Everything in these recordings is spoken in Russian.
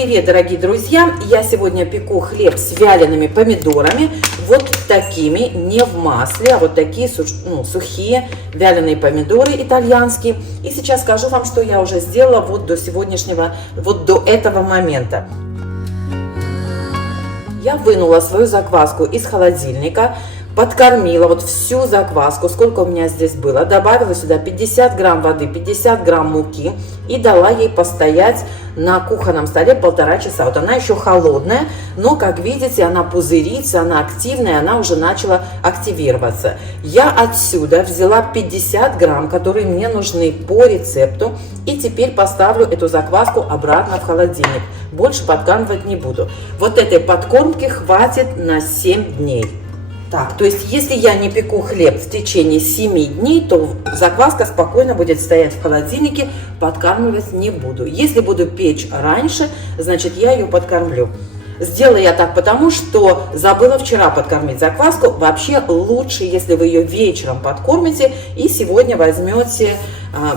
привет, дорогие друзья! Я сегодня пеку хлеб с вялеными помидорами, вот такими, не в масле, а вот такие сухие вяленые помидоры итальянские. И сейчас скажу вам, что я уже сделала вот до этого момента. Я вынула свою закваску из холодильника, подкормила вот всю закваску, сколько у меня здесь было, добавила сюда 50 грамм воды, 50 грамм муки и дала ей постоять на кухонном столе 1,5 часа. Вот она еще холодная, но, как видите, она пузырится, она активная, она уже начала активироваться. Я отсюда взяла 50 грамм, которые мне нужны по рецепту, и теперь поставлю эту закваску обратно в холодильник. Больше подкармливать не буду. Вот этой подкормки хватит на 7 дней. Так, то есть, если я не пеку хлеб в течение 7 дней, то закваска спокойно будет стоять в холодильнике, подкармливать не буду. Если буду печь раньше, значит, я ее подкормлю. Сделала я так потому, что забыла вчера подкормить закваску. Вообще лучше, если вы ее вечером подкормите и сегодня возьмете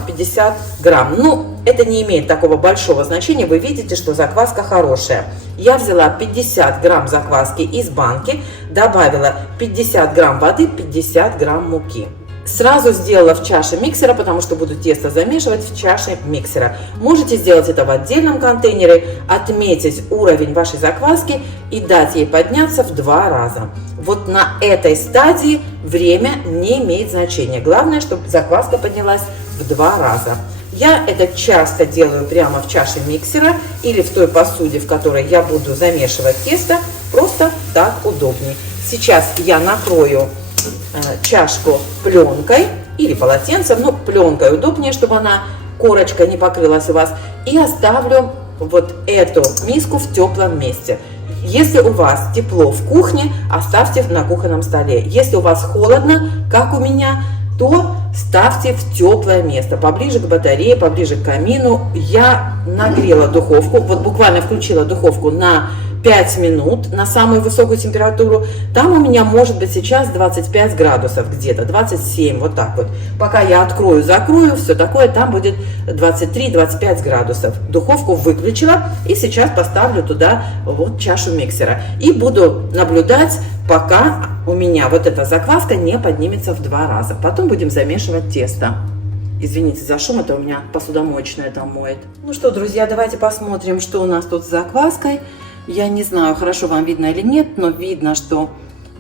50 грамм. Ну, это не имеет такого большого значения. Вы видите, что закваска хорошая. Я взяла 50 грамм закваски из банки, добавила 50 грамм воды, 50 грамм муки. Сразу сделала в чаше миксера, потому что буду тесто замешивать в чаше миксера. Можете сделать это в отдельном контейнере, отметить уровень вашей закваски и дать ей подняться в 2 раза. Вот на этой стадии время не имеет значения. Главное, чтобы закваска поднялась в 2 раза. Я это часто делаю прямо в чаше миксера или в той посуде, в которой я буду замешивать тесто. Просто так удобнее. Сейчас я накрою чашку пленкой или полотенцем, но пленкой удобнее, чтобы она, корочка, не покрылась у вас. И оставлю вот эту миску в теплом месте. Если у вас тепло в кухне, оставьте на кухонном столе. Если у вас холодно, как у меня, то ставьте в теплое место, поближе к батарее, поближе к камину. Я нагрела духовку, вот буквально включила духовку на 5 минут на самую высокую температуру. Там у меня может быть сейчас 25 градусов где-то, 27, вот так вот. Пока я открою, закрою, все такое, там будет 23-25 градусов. Духовку выключила и сейчас поставлю туда вот чашу миксера. И буду наблюдать, пока у меня вот эта закваска не поднимется в 2 раза. Потом будем замешивать тесто. Извините за шум, это у меня посудомоечная там моет. Ну что, друзья, давайте посмотрим, что у нас тут с закваской. Я не знаю, хорошо вам видно или нет, но видно, что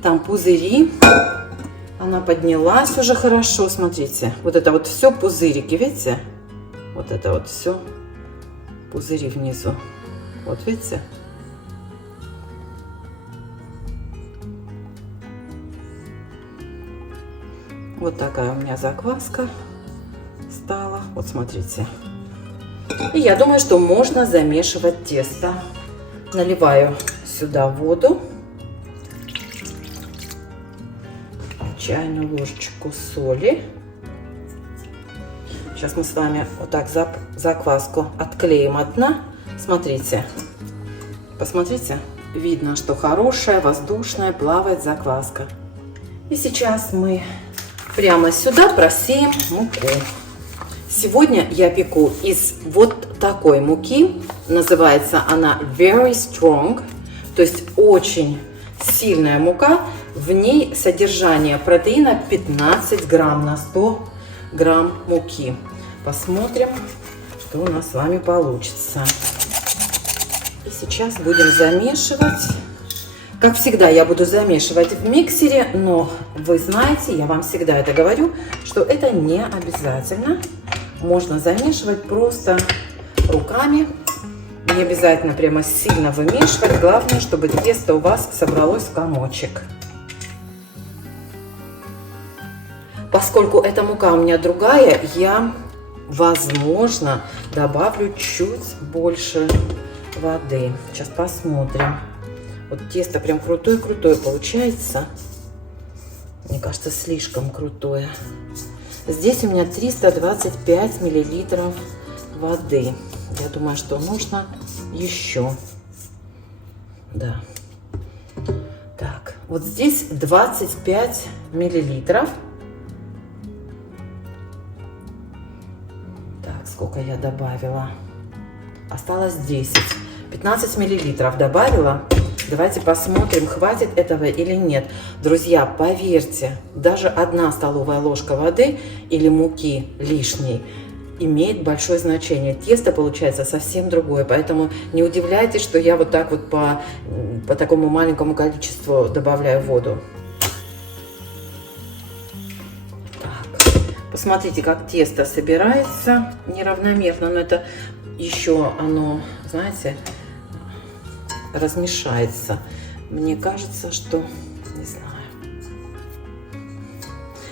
там пузыри. Она поднялась уже хорошо, смотрите. Вот это вот все пузырики, видите? Вот это вот все пузыри внизу. Вот видите? Вот такая у меня закваска стала. Вот смотрите. И я думаю, что можно замешивать тесто. Наливаю сюда воду, чайную ложечку соли. Сейчас мы с вами вот так закваску отклеим от дна. Смотрите, посмотрите, видно, что хорошая, воздушная, плавает закваска. И сейчас мы прямо сюда просеем муку. Сегодня я пеку из вот такой муки. Называется она Very Strong, то есть очень сильная мука. В ней содержание протеина 15 грамм на 100 грамм муки. Посмотрим, что у нас с вами получится. И сейчас будем замешивать. Как всегда, я буду замешивать в миксере, но вы знаете, я вам всегда это говорю, что это не обязательно. Можно замешивать просто руками. Не обязательно прямо сильно вымешивать. Главное, чтобы тесто у вас собралось в комочек. Поскольку эта мука у меня другая, я, возможно, добавлю чуть больше воды. Сейчас посмотрим. Вот тесто прям крутое-крутое получается. Мне кажется, слишком крутое. Здесь у меня 325 миллилитров воды. Я думаю, что нужно еще. Да. Так, вот здесь 25 миллилитров. Так, сколько я добавила? Осталось 10. 15 миллилитров добавила. Давайте посмотрим, хватит этого или нет. Друзья, поверьте, даже 1 столовая ложка воды или муки лишней имеет большое значение. Тесто получается совсем другое, поэтому не удивляйтесь, что я вот так вот по такому маленькому количеству добавляю воду. Так, посмотрите, как тесто собирается неравномерно, но это еще оно, знаете, размешается. Мне кажется, что, не знаю.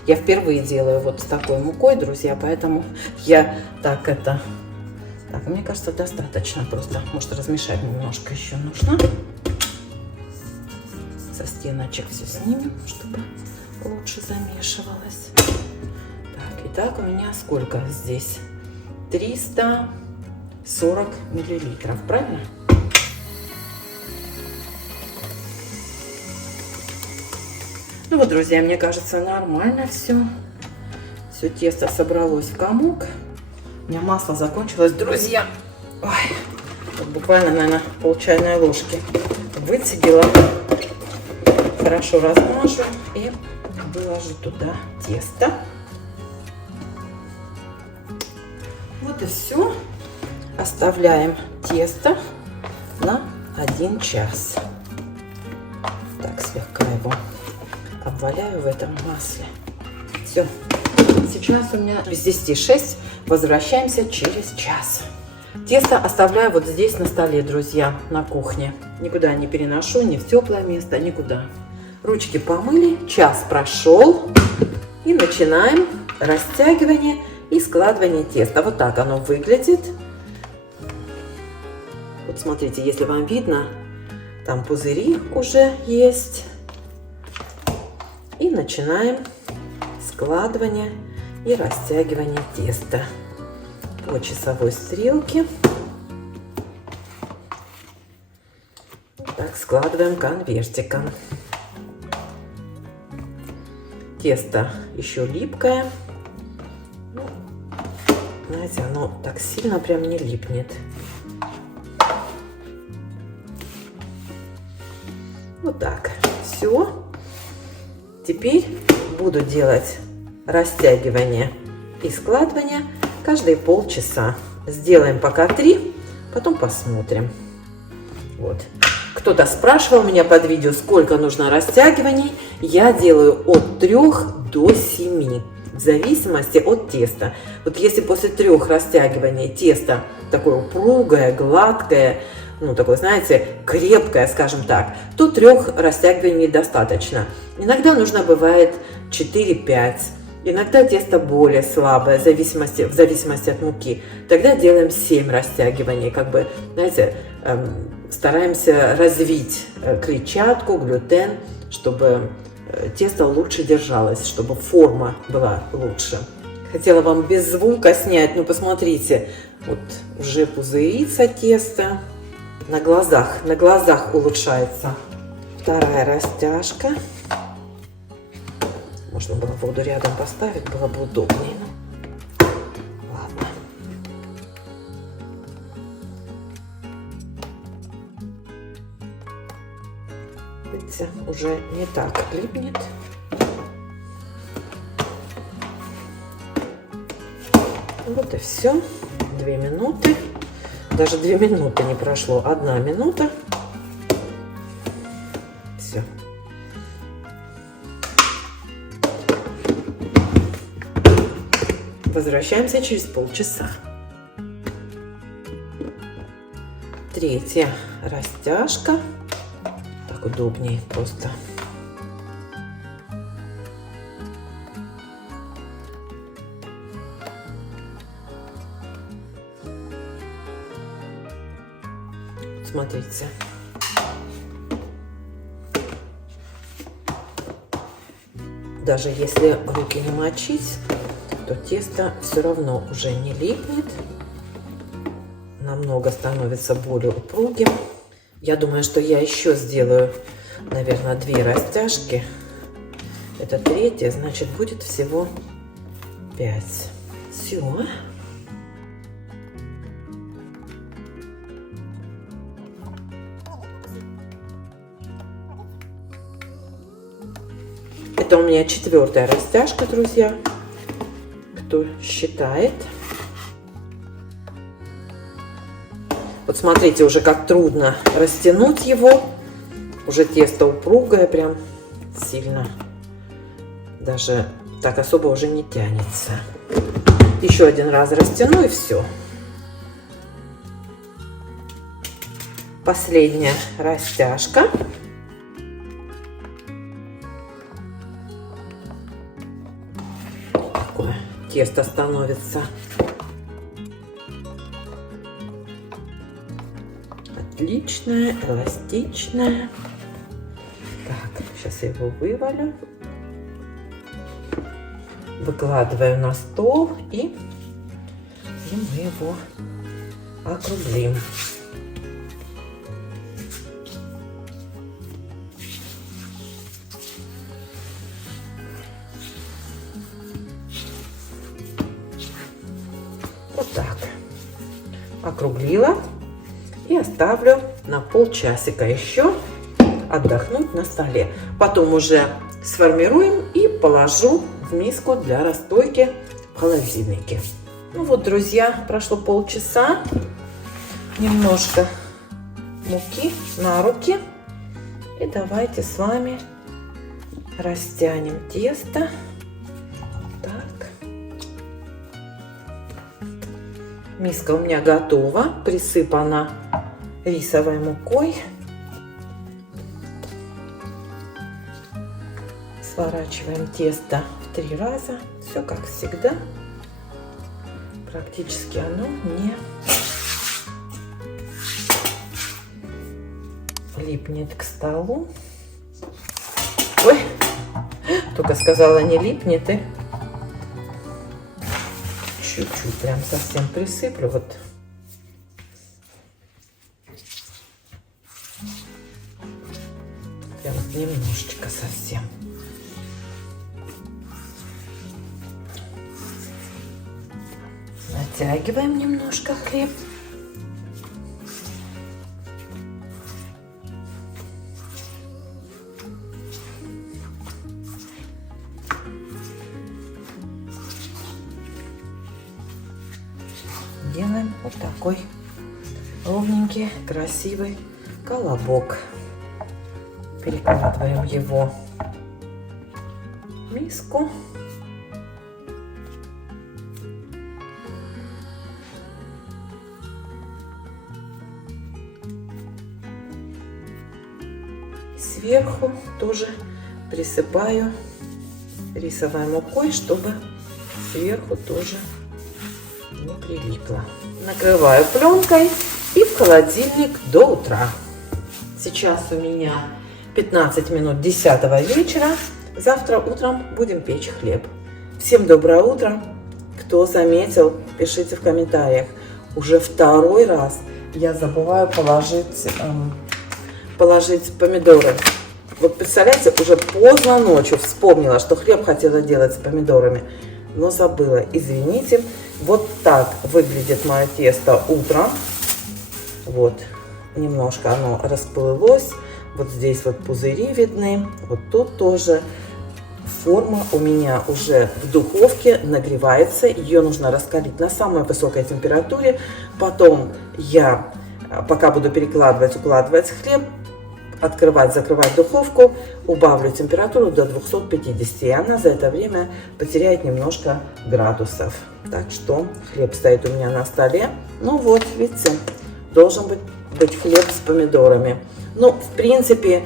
Я впервые делаю вот с такой мукой, друзья, поэтому я так это... Так, мне кажется, достаточно просто. Может, размешать немножко еще нужно. Со стеночек все снимем, чтобы лучше замешивалось. Так, итак, у меня сколько здесь? 340 миллилитров, правильно? Ну вот, друзья, мне кажется, нормально все. Все тесто собралось в комок. У меня масло закончилось, друзья. Ой, вот буквально, наверное, пол чайной ложки выцедила. Хорошо размажу и выложу туда тесто. Вот и все. Оставляем тесто на 1 час. Так, слегка его обваляю в этом масле. Все. Сейчас у меня без 10:06. Возвращаемся через час. Тесто оставляю вот здесь на столе, друзья, на кухне. Никуда не переношу, ни в теплое место, никуда. Ручки помыли, час прошел. И начинаем растягивание и складывание теста. Вот так оно выглядит. Вот смотрите, если вам видно, там пузыри уже есть. И начинаем складывание и растягивание теста по часовой стрелке. Так, складываем конвертиком. Тесто еще липкое. Ну, знаете, оно так сильно прям не липнет. Вот так. Все. Теперь буду делать растягивание и складывание каждые полчаса. Сделаем пока 3, потом посмотрим. Вот. Кто-то спрашивал меня под видео, сколько нужно растягиваний. Я делаю от 3 до 7, в зависимости от теста. Вот если после 3 растягиваний тесто такое упругое, гладкое, ну, такое, знаете, крепкое, скажем так, то 3 растягиваний достаточно. Иногда нужно бывает 4-5. Иногда тесто более слабое, в зависимости от муки. Тогда делаем 7 растягиваний. Как бы, знаете, стараемся развить клетчатку, глютен, чтобы тесто лучше держалось, чтобы форма была лучше. Хотела вам без звука снять, но посмотрите, вот уже пузырится тесто. На глазах улучшается. Вторая растяжка. Можно было воду рядом поставить, было бы удобнее. Ладно. Видите, уже не так липнет. Вот и все. 2 минуты. Даже 2 минуты не прошло. 1 минута. Все. Возвращаемся через полчаса. 3-я растяжка. Так удобнее просто. Смотрите. Даже если руки не мочить, то тесто все равно уже не липнет. Намного становится более упругим. Я думаю, что я еще сделаю, наверное, 2 растяжки. Это 3-я, значит, будет всего 5. Все. Это у меня 4-я растяжка, друзья. Кто считает. Вот смотрите, уже как трудно растянуть его. Уже тесто упругое, прям сильно. Даже так особо уже не тянется. Еще один раз растяну и все. Последняя растяжка. Такое тесто становится. Отличное, эластичное. Так, сейчас я его вывалю. Выкладываю на стол и мы его округлим. Вот так. Округлила и оставлю на полчасика еще отдохнуть на столе. Потом уже сформируем и положу в миску для расстойки в холодильнике. Ну вот, друзья, прошло полчаса. Немножко муки на руки. И давайте с вами растянем тесто. Так. Миска у меня готова, присыпана рисовой мукой. Сворачиваем тесто в 3 раза. Все как всегда. Практически оно не липнет к столу. Ой, только сказала, не липнет, и чуть-чуть прям совсем присыплю. Вот. Прям немножечко совсем. Натягиваем немножко хлеб. Делаем вот такой ровненький, красивый колобок. Перекладываем его в миску. Сверху тоже присыпаю рисовой мукой, чтобы сверху тоже не прилипло. Накрываю пленкой и в холодильник до утра. Сейчас у меня 15 минут 10 вечера. Завтра утром будем печь хлеб. Всем доброе утро. Кто заметил, пишите в комментариях. Уже 2-й раз я забываю положить помидоры. Вот представляете, уже поздно ночью вспомнила, что хлеб хотела делать с помидорами, но забыла. Извините. Вот так выглядит мое тесто утром. Вот, немножко оно расплылось. Вот здесь вот пузыри видны. Вот тут тоже. Форма у меня уже в духовке нагревается. Ее нужно раскалить на самой высокой температуре. Потом я, пока буду перекладывать, укладывать хлеб, открывать, закрывать духовку, убавлю температуру до 250, и она за это время потеряет немножко градусов. Так что хлеб стоит у меня на столе. Ну вот, видите, должен быть хлеб с помидорами. Ну, в принципе,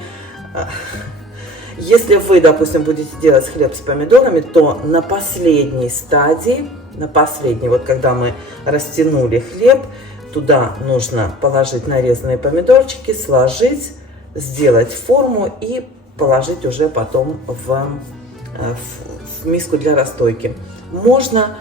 если вы, допустим, будете делать хлеб с помидорами, то на последней стадии, вот когда мы растянули хлеб, туда нужно положить нарезанные помидорчики, сложить, сделать форму и положить уже потом в миску для расстойки. Можно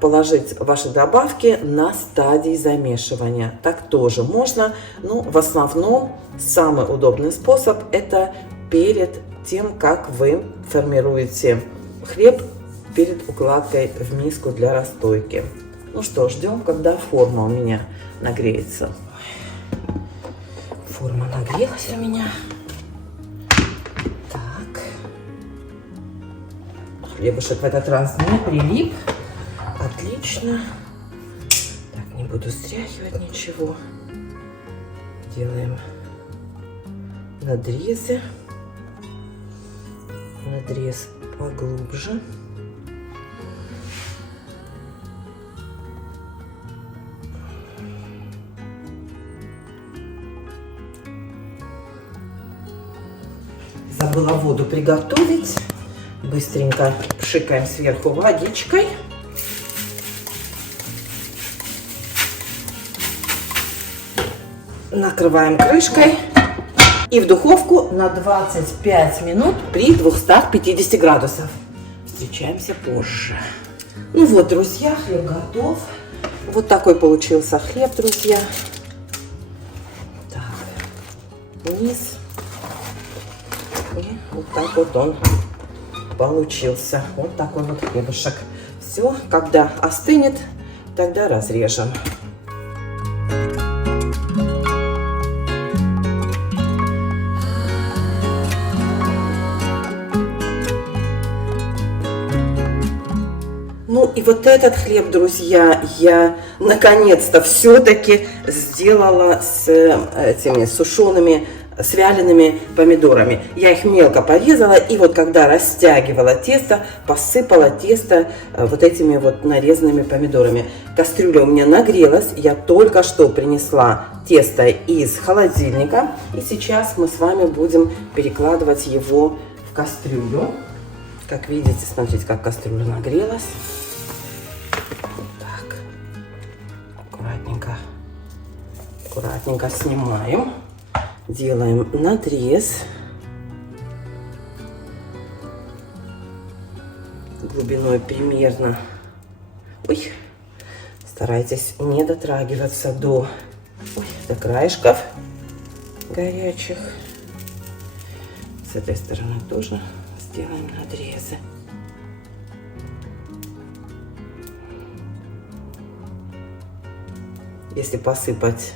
положить ваши добавки на стадии замешивания. Так тоже можно, но в основном самый удобный способ — это перед тем, как вы формируете хлеб, перед укладкой в миску для расстойки. Ну что, ждем, когда форма у меня нагреется. Форма нагрелась у меня. Так. хлебушек в этот раз не прилип. Отлично. Так, не буду стряхивать ничего. Делаем надрезы. Надрез поглубже. Забыла воду приготовить. Быстренько пшикаем сверху водичкой. Накрываем крышкой. И в духовку на 25 минут при 250 градусах. Встречаемся позже. Ну вот, друзья, хлеб готов. Вот такой получился хлеб, друзья. Так, вниз. И вот так вот он получился. Вот такой вот хлебушек. Все, когда остынет, тогда разрежем. Ну и вот этот хлеб, друзья, я наконец-то все-таки сделала с этими сушеными, с вялеными помидорами. Я их мелко порезала, и вот когда растягивала тесто, посыпала тесто вот этими вот нарезанными помидорами. Кастрюля у меня нагрелась, я только что принесла тесто из холодильника, и сейчас мы с вами будем перекладывать его в кастрюлю. Как видите, смотрите, как кастрюля нагрелась. Так, аккуратненько снимаем. Делаем надрез глубиной примерно. Ой, старайтесь не дотрагиваться до краешков горячих. С этой стороны тоже сделаем надрезы. Если посыпать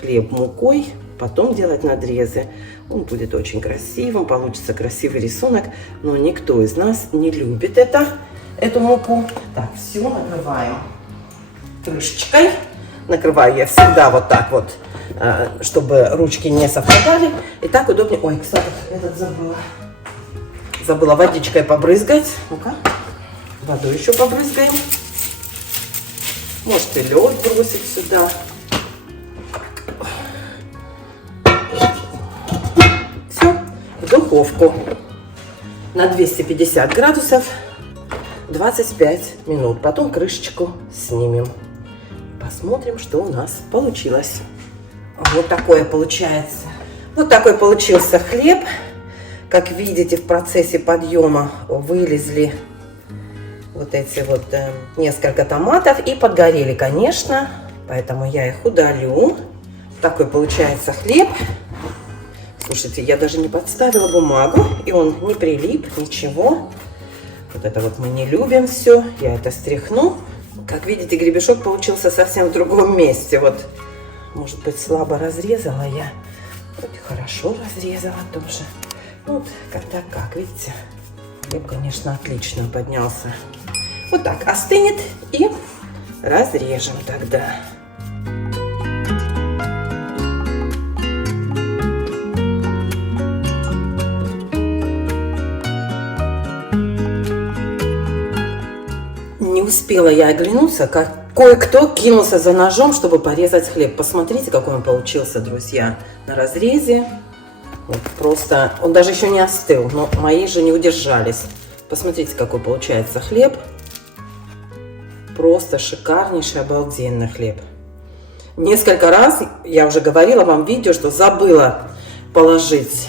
хлеб мукой, потом делать надрезы, он будет очень красивым, получится красивый рисунок, но никто из нас не любит эту муку. Так, все, накрываем крышечкой. Накрываю я всегда вот так вот, чтобы ручки не совпадали. И так удобнее. Ой, кстати, этот забыла водичкой побрызгать. Ну-ка, водой еще побрызгаем. Может и лед бросить сюда. Духовку на 250 градусов 25 минут. Потом крышечку снимем. Посмотрим, что у нас получилось. Вот такое получается. Вот такой получился хлеб. Как видите, в процессе подъема вылезли вот эти вот несколько томатов и подгорели, конечно. Поэтому я их удалю. Такой получается хлеб. Слушайте, я даже не подставила бумагу, и он не прилип, ничего. Вот это вот мы не любим все. Я это стряхну. Как видите, гребешок получился совсем в другом месте. Вот, может быть, слабо разрезала я. Вот хорошо разрезала тоже. Вот как-то как, видите. Хлеб, конечно, отлично поднялся. Вот так остынет и разрежем тогда. Не успела я оглянуться, как кое-кто кинулся за ножом, чтобы порезать хлеб. Посмотрите, какой он получился, друзья, на разрезе. Вот просто, он даже еще не остыл, но мои же не удержались. Посмотрите, какой получается хлеб. Просто шикарнейший, обалденный хлеб. Несколько раз, я уже говорила вам в видео, что забыла положить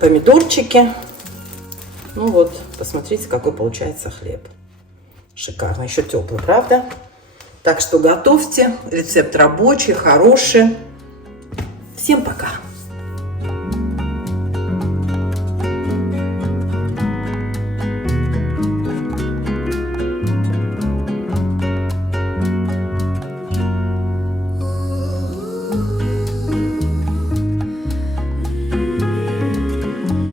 помидорчики. Ну вот, посмотрите, какой получается хлеб. Шикарно, еще теплый, правда? Так что готовьте, рецепт рабочий, хороший. Всем пока!